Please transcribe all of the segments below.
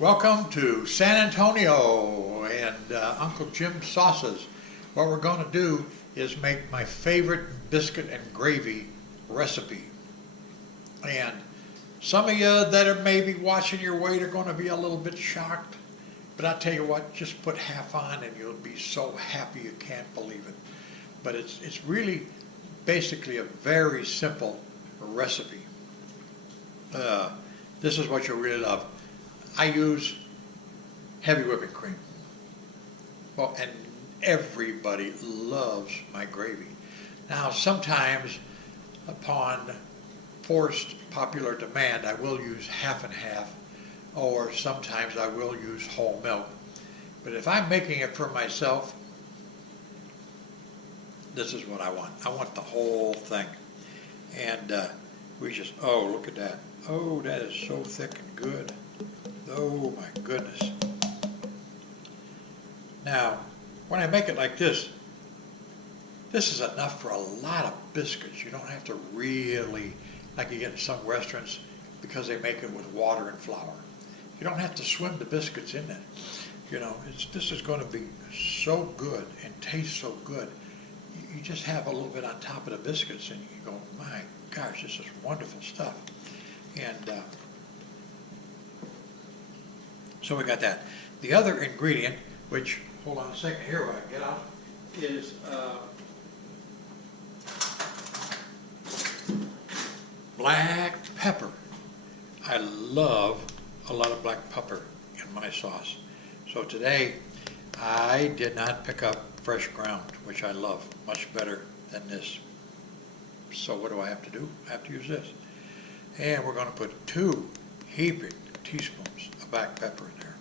Welcome to San Antonio and Uncle Jim's Sauces. What we're going to do is make my favorite biscuit and gravy recipe. And some of you that are maybe watching your weight are going to be a little bit shocked. But I'll tell you what, just put half on and you'll be so happy you can't believe it. But it's really basically a very simple recipe. This is what you'll really love. I use heavy whipping cream. Well, and everybody loves my gravy. Now, sometimes upon forced popular demand, I will use half and half, or sometimes I will use whole milk. But if I'm making it for myself, this is what I want. I want the whole thing. And we just, oh, look at that. Oh, that is so thick and good. Oh my goodness. Now, when I make it like this is enough for a lot of biscuits. You don't have to really, like you get in some restaurants, because they make it with water and flour. You don't have to swim the biscuits in it. You know, this is going to be so good and taste so good. You just have a little bit on top of the biscuits and you go, my gosh, this is wonderful stuff. And so we got that. The other ingredient, which, hold on a second here while I get out, is black pepper. I love a lot of black pepper in my sauce. So today, I did not pick up fresh ground, which I love much better than this. So what do I have to do? I have to use this. And we're going to put 2 heaping teaspoons of black pepper in there.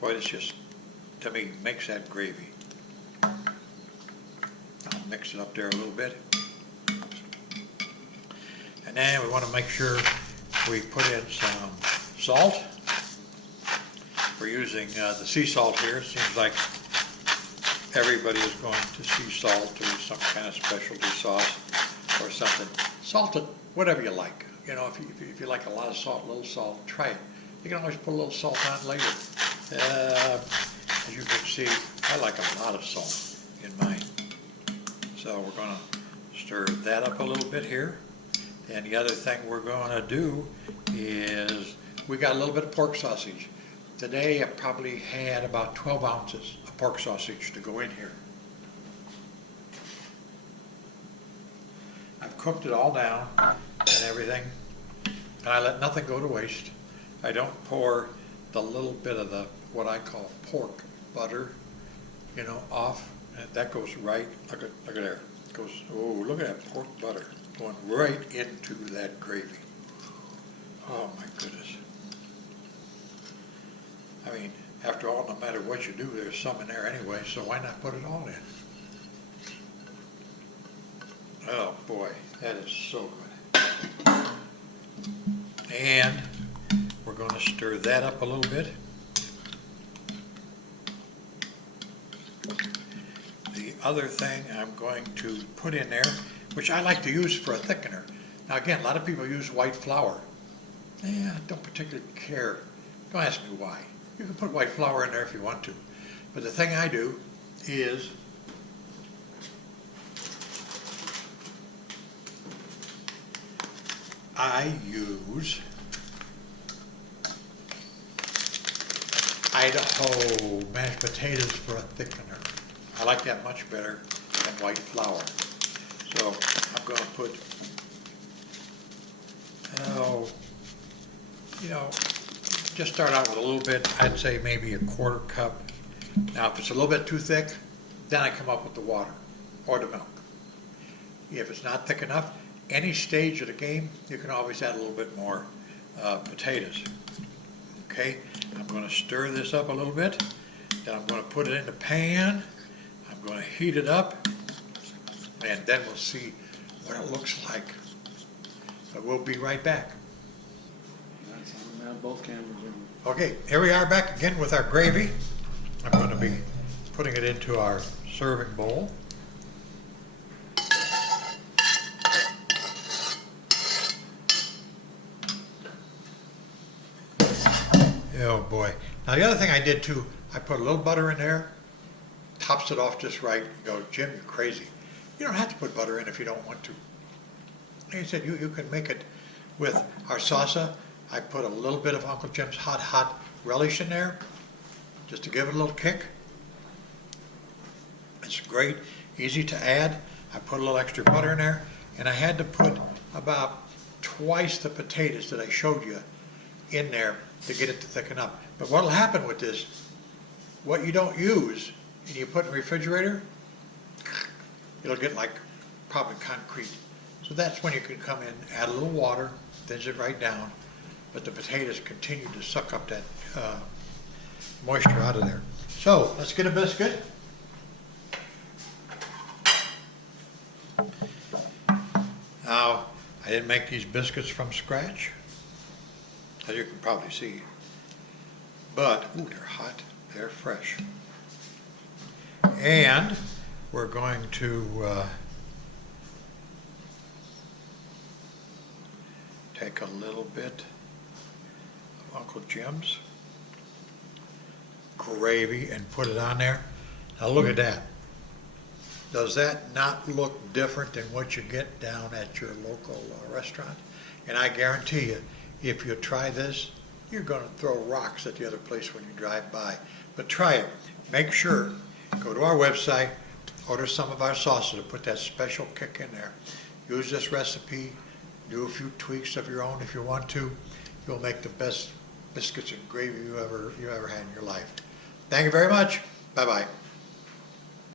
Boy, this just, to me, makes that gravy. I'll mix it up there a little bit. And then we want to make sure we put in some salt. We're using the sea salt here. It seems like everybody is going to sea salt or some kind of specialty sauce or something. Salt it, whatever you like. You know, if you like a lot of salt, a little salt, try it. You can always put a little salt on later. As you can see, I like a lot of salt in mine. So we're going to stir that up a little bit here. And the other thing we're going to do is, we got a little bit of pork sausage. Today I probably had about 12 ounces of pork sausage to go in here. I've cooked it all down and everything, and I let nothing go to waste. I don't pour the little bit of the, what I call pork butter, you know, off. And that goes right, look at there. It goes, oh, look at that pork butter going right into that gravy. Oh my goodness. I mean, after all, no matter what you do, there's some in there anyway, so why not put it all in? Oh boy, that is so good. And we're going to stir that up a little bit. The other thing I'm going to put in there, which I like to use for a thickener. Now again, a lot of people use white flour. I don't particularly care. Don't ask me why. You can put white flour in there if you want to. But the thing I do is I use Idaho mashed potatoes for a thickener. I like that much better than white flour. So I'm going to put, just start out with a little bit. I'd say maybe a 1/4 cup. Now if it's a little bit too thick, then I come up with the water or the milk. If it's not thick enough, any stage of the game, you can always add a little bit more potatoes. Okay, I'm going to stir this up a little bit. Then I'm going to put it in the pan. I'm going to heat it up, and then we'll see what it looks like. But we'll be right back. That's on both cameras. Okay, here we are back again with our gravy. I'm going to be putting it into our serving bowl. Oh, boy. Now, the other thing I did too, I put a little butter in there, tops it off just right, and go, Jim, you're crazy. You don't have to put butter in if you don't want to. Like I said, you can make it with our salsa. I put a little bit of Uncle Jim's hot relish in there, just to give it a little kick. It's great, easy to add. I put a little extra butter in there, and I had to put about twice the potatoes that I showed you in there to get it to thicken up. But what'll happen with this, what you don't use and you put in the refrigerator, it'll get like probably concrete. So that's when you can come in, add a little water, thins it right down, but the potatoes continue to suck up that moisture out of there. So let's get a biscuit. Now, I didn't make these biscuits from scratch, as you can probably see, but ooh, they're hot, they're fresh. And we're going to take a little bit of Uncle Jim's gravy and put it on there. Now look at that. Does that not look different than what you get down at your local restaurant? And I guarantee you, if you try this, you're going to throw rocks at the other place when you drive by. But try it. Make sure, go to our website, order some of our sauces to put that special kick in there. Use this recipe, do a few tweaks of your own if you want to. You'll make the best biscuits and gravy you ever had in your life. Thank you very much. Bye-bye.